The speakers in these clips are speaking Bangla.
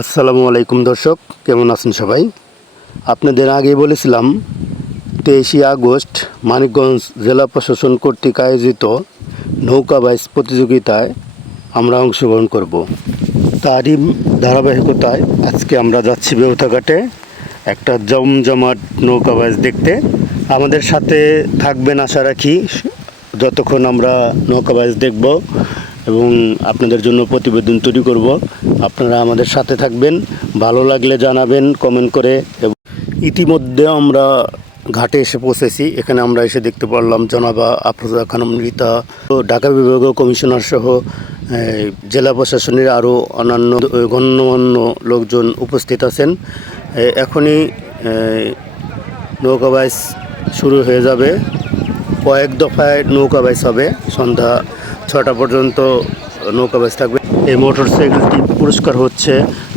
আসসালামু আলাইকুম দর্শক, কেমন আছেন সবাই? আপনাদের আগে বলেছিলাম 23শে আগস্ট মানিকগঞ্জ জেলা প্রশাসন কর্তৃক আয়োজিত নৌকাবাইজ প্রতিযোগিতায় আমরা অংশগ্রহণ করব। তারই ধারাবাহিকতায় আজকে আমরা যাচ্ছি বেউথাঘাটে একটা জমজমাট নৌকাবাইজ দেখতে। আমাদের সাথে থাকবেন আশা রাখি যতক্ষণ আমরা নৌকাবাইজ দেখব এবং আপনাদের জন্য প্রতিবেদন তৈরি করব। আপনারা আমাদের সাথে থাকবেন, ভালো লাগলে জানাবেন কমেন্ট করে। ইতিমধ্যে আমরা ঘাটে এসে পৌঁছেছি। এখানে আমরা এসে দেখতে পারলাম জনাবা আফরোজা খানম রিতা, ঢাকা বিভাগীয় কমিশনার সহ জেলা প্রশাসনের আরও অন্যান্য গণ্যমান্য লোকজন উপস্থিত আছেন। এখনই নৌকাবাইজ শুরু হয়ে যাবে। কয়েক দফায় নৌকাবাইজ হবে, সন্ধ্যা 6টা পর্যন্ত নৌকাবাইজ থাকবে। এই মোটরসাইকেলটি পুরস্কার হচ্ছে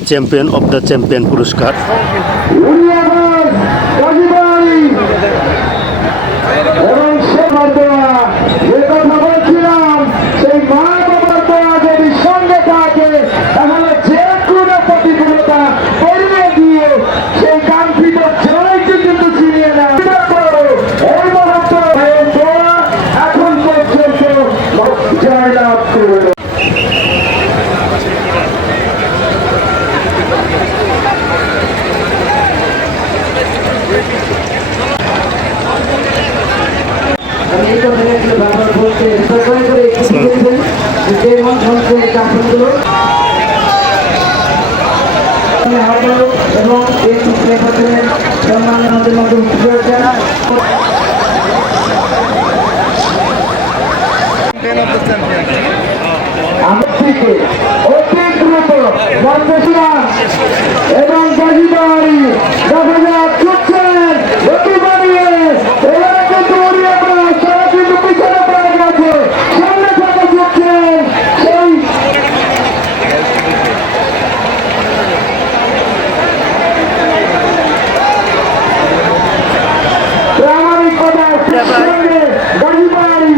চ্যাম্পিয়ন অফ দ্য চ্যাম্পিয়ন পুরস্কার। এবং এই আমাদের মধ্যে অতি দ্রুত এবং গাজীবাড়ি দেখা যাক ছুটছেন গতি বাড়িয়ে এবারে কিন্তু সারা কিন্তু পিছনে পড়ে গেছে, সামনে থেকে ছুটছেন সেই প্রামাণিকতার সঙ্গে গাজীবাড়ি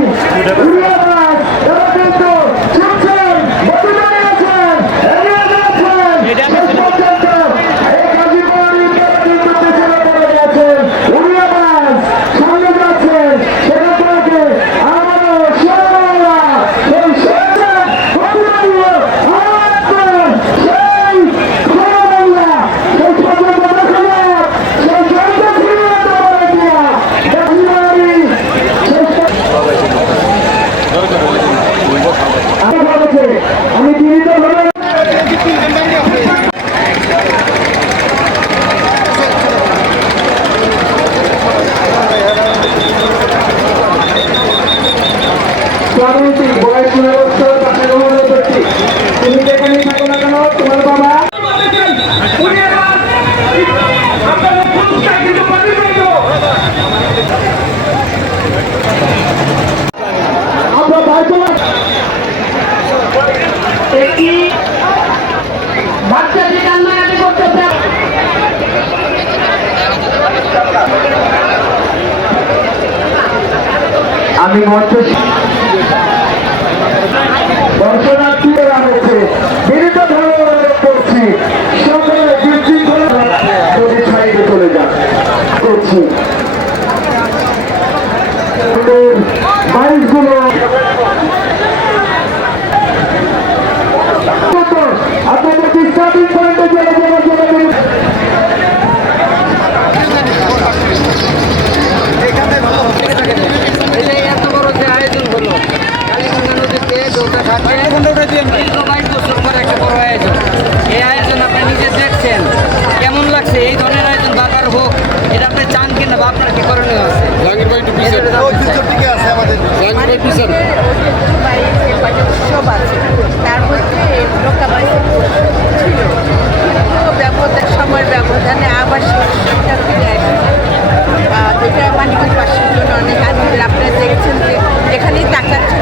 আমি মঞ্চ দর্শনার্থীরা হচ্ছে বিনীত ধর্ম করছি, সকলে বিশৃঙ্খলা সাইডে চলে যান করছি। বাইকগুলো আপনাদেরকে স্টার্টিং পয়েন্টে চলে যাওয়ার কেমন লাগছে? এই ধরনের আয়োজন বারবার হোক, এটা আপনি চান কিনা বা আপনার কি করণীয় আছে? তার মধ্যে সময়ের ব্যবধানে আবার সেটা ফিরে আসে। এটা মানিকগঞ্জ বাসীর জন্য অনেক আনন্দের। আপনারা দেখছেন যে যেখানেই তাকাচ্ছেন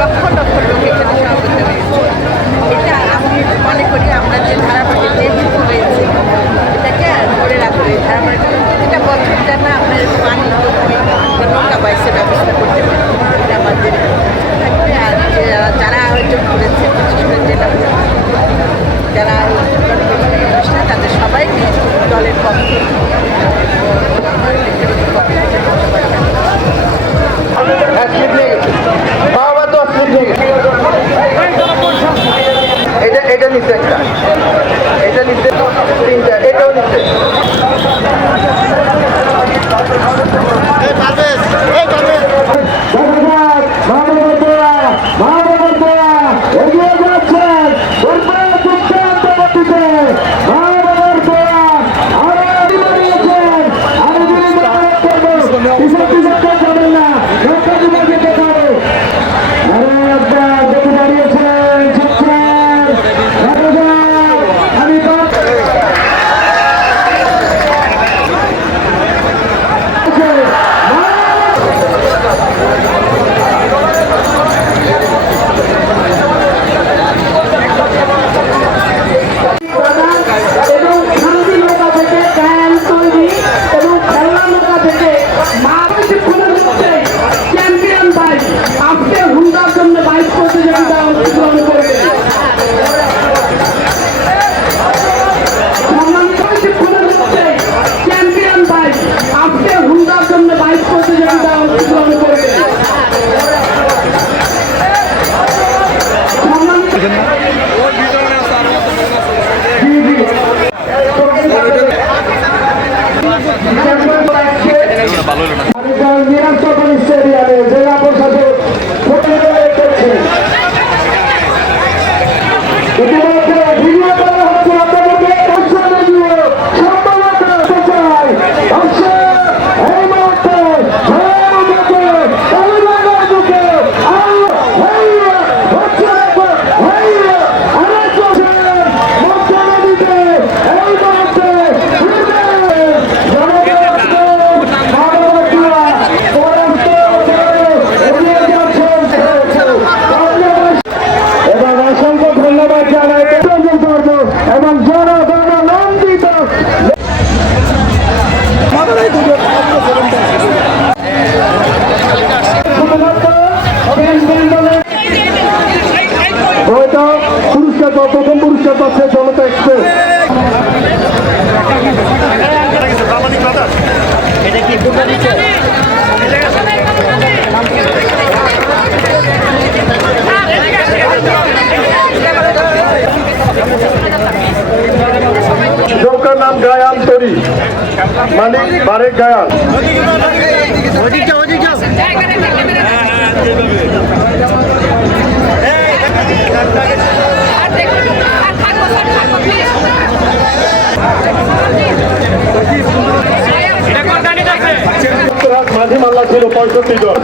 লক্ষ লক্ষ লোক এখানে সমাবেত হয়েছে। এটা আমি মনে করি আমরা যে ধারাবাহিক নির্মিত হয়েছে এটাকে ধরে রাখবে। ধারাবাহিক প্রতিটা বছর যেন আমরা এরকম আনন্দ নৌকা বাইসের ব্যবস্থা করতে পারি, এটা আমাদের থাকবে। আর যারা আয়োজন করেছে বিশেষ করে যারা শক্তি করতে যাবেন না, রক্ষা দিতে যেতে পারে। আরো একবার দেখে দাঁড়িয়েছেন, ছুটছেন, আমি এবং শান্তি নৌকা থেকে গায়ান তৈরি এবং খেলনা নৌকা থেকে কিছুক্ষণের মধ্যে চ্যাম্পিয়ন বাইক আজকে হুন্ডার জন্য বাইক প্রতিযোগিতা অংশগ্রহণ করবে। কিছুক্ষণের মধ্যে চ্যাম্পিয়ন বাইক আজকে হুন্ডার জন্য বাইক প্রতিযোগিতা অংশগ্রহণ করবে। স্টেডিয়ামে জেলা প্রশাসক করছেন। ইতিমধ্যে ভিডিও করা হচ্ছে, আপনাদেরকে সম্মানিত করতে চাই। এই মুহূর্তে এবং অসংখ্য ধন্যবাদ জানাই এবং জনগণ নন্দিত পুরস্কার প্রথম পুরস্কার পাচ্ছে জনতা এক্সপ্রেস। নৌকার নাম গায়ান তরি, মালিক বারেক গায়ান। মাঝি মাল্লা ছিল 65 জন।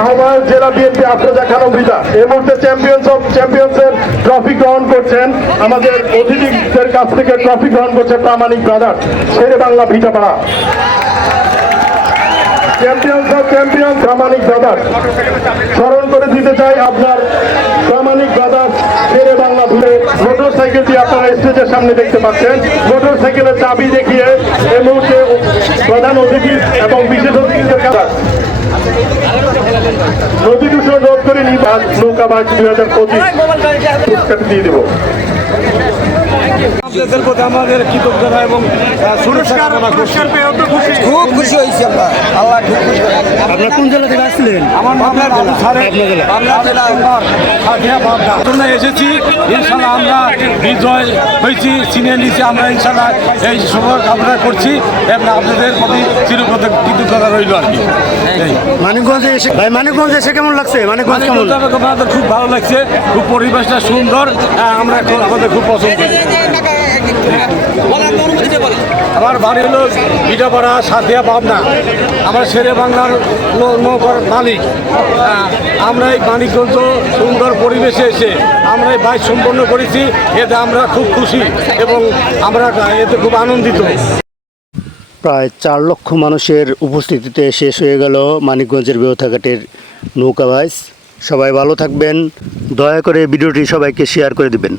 আহ্বায়ক জেলা বিএনপি আফরোজা খানম রিতা এই মুহূর্তে চ্যাম্পিয়ন্সের ট্রফি গ্রহণ করছেন। আমাদের অতিথিদের কাছ থেকে ট্রফি গ্রহণ করছে প্রামাণিক ব্রাদার্স শেরে বাংলা ভিটাপাড়া। চ্যাম্পিয়ন প্রামাণিক ব্রাদার্স স্মরণ করে দিতে চাই আপনার প্রামাণিক ব্রাদার্স শেরে বাংলা ভিড়ে মোটর সাইকেলটি আপনারা স্টেজের সামনে দেখতে পাচ্ছেন। মোটর সাইকেলের চাবি দেখিয়ে এই মুহূর্তে প্রধান অতিথি এবং বিশেষ অতিথিদের কাছে নদী দূষণ রোধ করে নিবাস নৌকা বাস 2025 পুরস্কার দিয়ে দেব। আপনাদের প্রতি আমাদের কৃতজ্ঞতা এবং খুব খুশি হয়েছি আমরা। আল্লাহ খুব খুশি। আপনার কোন জেলা থেকে আসছিলেন? আমার জন্য এসেছি। ইনশাল্লাহ আমরা বিজয় হয়েছি, চিনিয়ে নিয়েছি আমরা। ইনশাল্লাহ এই শুভ কামনা করছি এবং আপনাদের প্রতি কৃতজ্ঞতা রইল আর কি। মানিকগঞ্জে এসে ভাই, মানিকগঞ্জে এসে কেমন লাগছে? মানিকগঞ্জ কেমন? আমাদের খুব ভালো লাগছে, খুব পরিবেশটা সুন্দর, আমরা আমাদের খুব পছন্দ করি। আমার বাড়ি হলো ভিটাপাড়া, সাথিয়া, পাবনা। আমরা শেরে বাংলার নৌকার মালিক। আমরা এই মানিকগঞ্জ সুন্দর পরিবেশে এসে আমরা এই বাইক সম্পন্ন করেছি। এতে আমরা খুব খুশি এবং আমরা এতে খুব আনন্দিত। প্রায় 4 লক্ষ মানুষের উপস্থিতিতে শেষ হয়ে গেল মানিকগঞ্জের বেউথাঘাটের নৌকা বাইচ। সবাই ভালো থাকবেন, দয়া করে ভিডিওটি সবাইকে শেয়ার করে দিবেন।